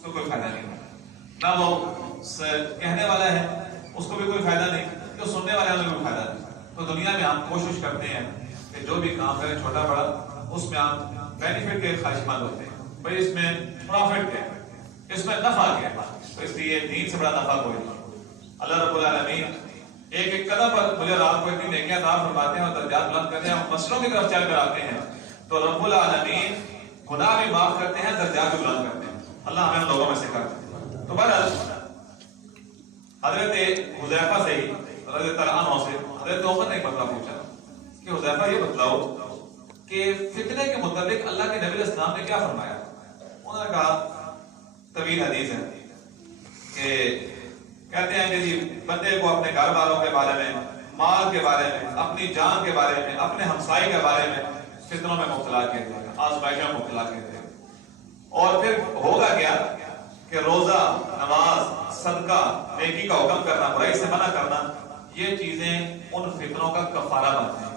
اس کو کوئی فائدہ نہیں ہوتا، نہ وہ کہنے والا ہے اس کو بھی کوئی فائدہ نہیں، جو سننے والے ہیں انہیں کوئی فائدہ نہیں۔ تو دنیا میں ہم کوشش کرتے ہیں کہ جو بھی کام کریں چھوٹا بڑا اس میں ہم بینیفٹ کے خواہش مند ہوتے ہیں، بھائی اس میں پروفٹ کیا ہے، اس میں نفع کیا ہے، تو اس لیے دین سے بڑا نفع کوئی نہیں۔ اللہ رب العالمین ایک ایک قدم پر مجھے رات کو اتنی نیکیاں عطا فرماتے ہیں اور درجات بلند کرتے ہیں، ہم مسلوں کی طرف چل کر آتے ہیں تو رب العالمین گناہ بھی معاف کرتے ہیں، درجات بھی بلند کرتے ہیں۔ اللہ ہمیں ان لوگوں میں سے کرتے۔ تو بہرحال حضرت حذیفہ سے ہی رضی اللہ عنہ سے حضرت عمر نے ایک مسئلہ پوچھا کہ حذیفہ یہ بتلاؤ کہ فتنے کے متعلق اللہ کے نبی علیہ السلام نے کیا فرمایا؟ انہوں نے کہا طویل حدیث ہے کہ کہتے ہیں کہ جی بندے کو اپنے گھر والوں کے بارے میں، مال کے بارے میں، اپنی جان کے بارے میں، اپنے ہمسائے کے بارے میں فتنوں میں مبتلا کیا جائے گا، آزمائشوں میں مبتلا کیا جائے گا۔ اور پھر ہوگا کیا کہ روزہ، نماز، صدقہ، نیکی کا حکم کرنا، برائی سے منع کرنا، یہ چیزیں ان فتنوں کا کفارہ بنتے ہیں۔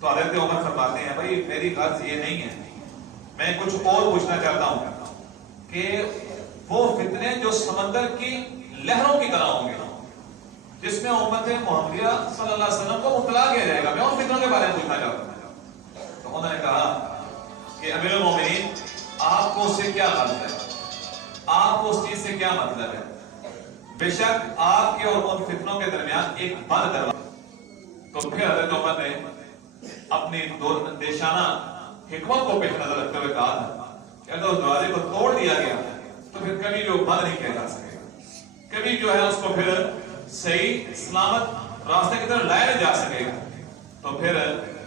تو حضرت عمر فرماتے ہیں بھائی میری غرض یہ نہیں ہے، میں کچھ اور پوچھنا چاہتا ہوں کہ وہ فتنے جو سمندر کی لہروں کی طرح ہوں گے، جس میں امت محمدیہ صلی اللہ علیہ وسلم کو مبتلا کیا جائے گا، میں ان فتنوں کے بارے میں پوچھنا چاہتا ہوں۔ تو انہوں نے کہا کہ امیر المومنین آپ کو اس سے کیا غرض ہے، آپ کو اس چیز سے کیا مطلب ہے؟ بے شک آپ کے اور ان فتنوں کے درمیان ایک بند دروازہ۔ تو پھر حضرت عمر نے اپنی دیشانہ حکمت کو پیش نظر رکھتے ہوئے کہا تھا کہ اگر اس دروازے کو توڑ دیا گیا تو پھر کبھی جو بند نہیں کیا جا سکے گا، کبھی جو ہے اس کو پھر صحیح سلامت راستے کی طرف لایا نہیں جا سکے گا۔ تو پھر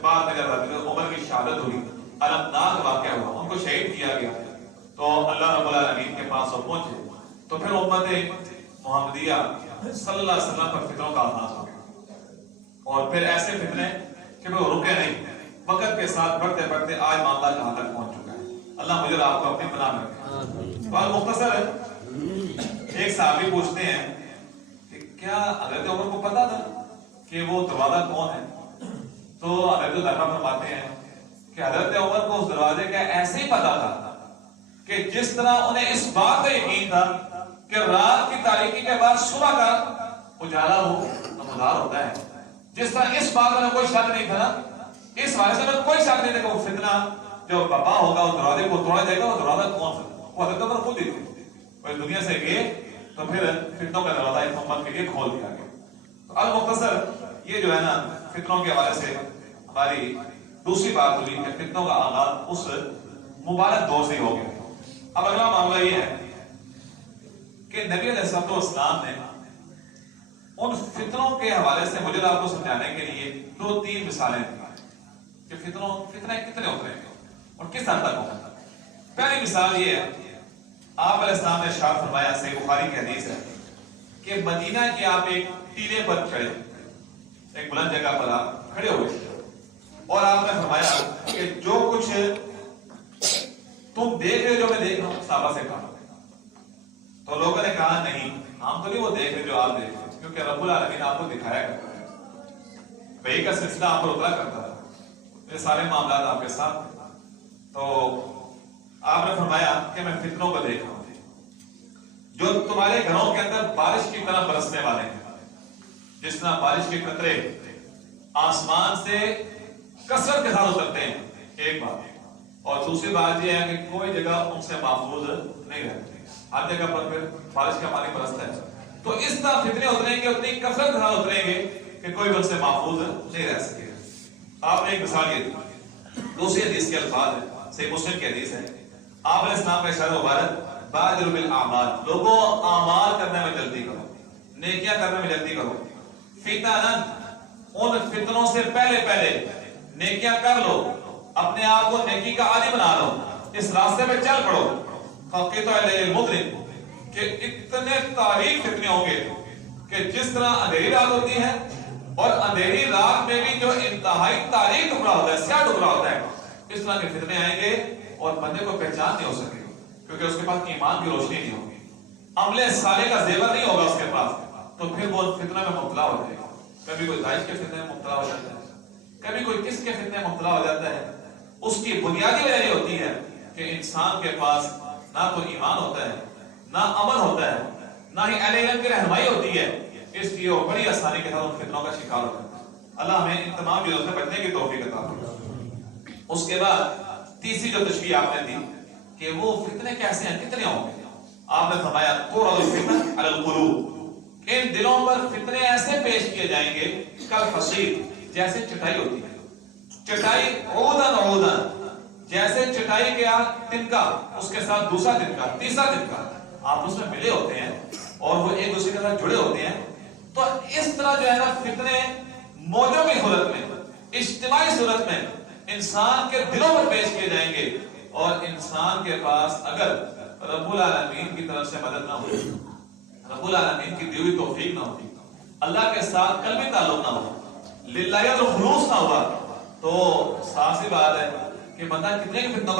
بعد میں جب حضرت عمر کی شہادت ہوئی، المناک واقعہ ہوا، ان کو شہید کیا گیا، تو اللہ رب العالمین کے پاس وہ پہنچے، تو پھر امت محمدیہ صلی اللہ علیہ وسلم پر فتنوں کا آغاز ہو گیا، اور پھر ایسے فتنے کہ وہ رکے نہیں، وقت کے ساتھ بڑھتے بڑھتے آج معاملہ کہاں تک پہنچ چکا ہے۔ اللہ مجھے آپ کو اپنی پناہ میں رکھے۔ بات مختصر ہے، ایک صحابی پوچھتے ہیں کہ کیا حضرت عمر کو پتا تھا کہ وہ دروازہ کون ہے؟ تو حضرت عمر فرماتے ہیں کہ حضرت عمر کو اس دروازے کا ایسے ہی پتا تھا کہ جس طرح انہیں اس بات کا یقین تھا کہ رات کی تاریکی کے بعد صبح کا اجالا ہو نمودار ہوتا ہے، جس طرح اس بات میں کوئی شک نہیں تھا نا، اس واقعے میں کوئی شک نہیں تھا کہ وہ فتنہ جو بابا ہوگا اس دروازے کو توڑا جائے گا، وہ دروازہ کون سا؟ وہ حضرت عمر خود ہی تھے، وہ دنیا سے گئے تو پھر فتنوں کا دروازہ اس امت کے لیے کھول دیا گیا۔ تو المختصر یہ جو ہے نا فتنوں کے حوالے سے ہماری دوسری بات ہوئی کہ فتنوں کا آغاز اس مبارک دور سے ہو گیا۔ اب اگلا معاملہ یہ ہے کہ نبی علیہ السلام نے ان فتنوں کے حوالے سے مجھے آپ کو سمجھانے کے لیے دو تین مثالیں دی کہ فتنے کتنے اتریں گے اور کس حد تک ہوگا۔ پہلی مثال یہ ہے، آپ علیہ السلام نے ارشاد فرمایا، صحیح بخاری کی حدیث ہے کہ مدینہ کے آپ ایک ٹیلے پر کھڑے، ایک بلند جگہ پر آپ کھڑے ہوئے، اور آپ نے فرمایا کہ جو کچھ تم دیکھ رہے جو میں دیکھ رہا ہوں، صحابہ سے کہا۔ تو لوگوں نے کہا نہیں، ہم تو نہیں وہ دیکھ رہے جو آپ دیکھ رہے، کیونکہ رب العالمین آپ کو دکھایا کرتا ہے، وحی کا سلسلہ آپ پر اترا کرتا ہے، یہ سارے معاملات آپ کے ساتھ تھے۔ تو آپ نے فرمایا کہ میں فتنوں کو دیکھ رہا ہوں جو تمہارے گھروں کے اندر بارش کی طرح برسنے والے ہیں، جس طرح بارش کے قطرے آسمان سے کثرت کے ساتھ اترتے ہیں، ایک بات، اور دوسری بات یہ ہے کہ کوئی جگہ ان سے محفوظ نہیں رہتی، ہر جگہ پر پھر بارش کا پانی برستا ہے۔ تو اس طرح فتنے اتریں گے، اتنی کثرت کے ساتھ اتریں گے کہ کوئی ان سے محفوظ نہیں رہ سکے۔ آپ نے ایک مثال یہ دی، دوسری حدیث کے الفاظ ہے، صحیح مسلم کی حدیث ہے، آپ علیہ السلام کا ارشاد مبارک، بادروا بالاعمال، لوگوں اعمال کرنے میں جلدی کرو، نیکیاں کرنے میں جلدی کرو، فتنہ، ان فتنوں سے پہلے پہلے نیکیاں کر لو، اپنے آپ کو نیکی کا عادی بنا لو، اس راستے پہ چل پڑو، فقط علیہ المظلم، کہ اتنے تاریک فتنے ہوں گے کہ جس طرح اندھیری رات ہوتی ہے اور اندھیری رات میں بھی جو انتہائی تاریک ٹکڑا ہوتا ہے، سیاہ ٹکڑا ہوتا ہے، اس طرح کے فتنے آئیں گے اور بندے کو پہچان نہیں ہو سکے گا، کیونکہ اس کے پاس ایمان کی روشنی نہیں ہوگی، عمل صالح کا زیور نہیں ہوگا اس کے پاس، تو پھر وہ فتنہ میں مبتلا ہو جائے گا۔ کبھی کوئی داعش کے فتنے میں مبتلا ہو جاتا ہے، کبھی کوئی کس کے فتنے میں مبتلا ہو جاتا ہے۔ اس کی بنیادی وجہ یہ ہوتی ہے کہ انسان کے پاس نہ کوئی ایمان ہوتا ہے، نہ عمل ہوتا ہے، نہ ہی اہل علم کی رہنمائی ہوتی ہے، اس لیے وہ بڑی آسانی کے ساتھ ان فتنوں کا شکار ہوتا ہے۔ اللہ ہمیں ان تمام چیزوں سے بچنے کی توفیق عطا فرمائے۔ اس کے بعد تیسری جو تشبیہ آپ نے دی کہ وہ فتنے کیسے ہیں، کتنے ہوں گے، آپ نے فرمایا تعرض الفتن علی القلوب، ان دلوں پر فتنے ایسے پیش کیے جائیں گے کالحصیر، جیسے چٹائی ہوتی ہے، چٹائی عودن عودن، جیسے چٹائی کا تنکا، اس کے ساتھ دوسرا تنکا، تیسرا تنکا، آپ اس میں ملے ہوتے ہیں اور وہ ایک دوسرے کے ساتھ جڑے ہوتے ہیں، تو اس طرح جو ہے نا فتنے موجوں کی صورت میں، اجتماعی صورت میں انسان کے دلوں پر پیش کیے جائیں گے، اور انسان کے پاس اگر رب العالمین کی طرف سے مدد نہ ہو، رب العالمین کی دی ہوئی توفیق نہ ہوتی، اللہ کے ساتھ قلبی تعلق نہ ہو، للہ الخلوص نہ ہوا، تو صاف سی بات ہے کہ بندہ کتنے کی فتنوں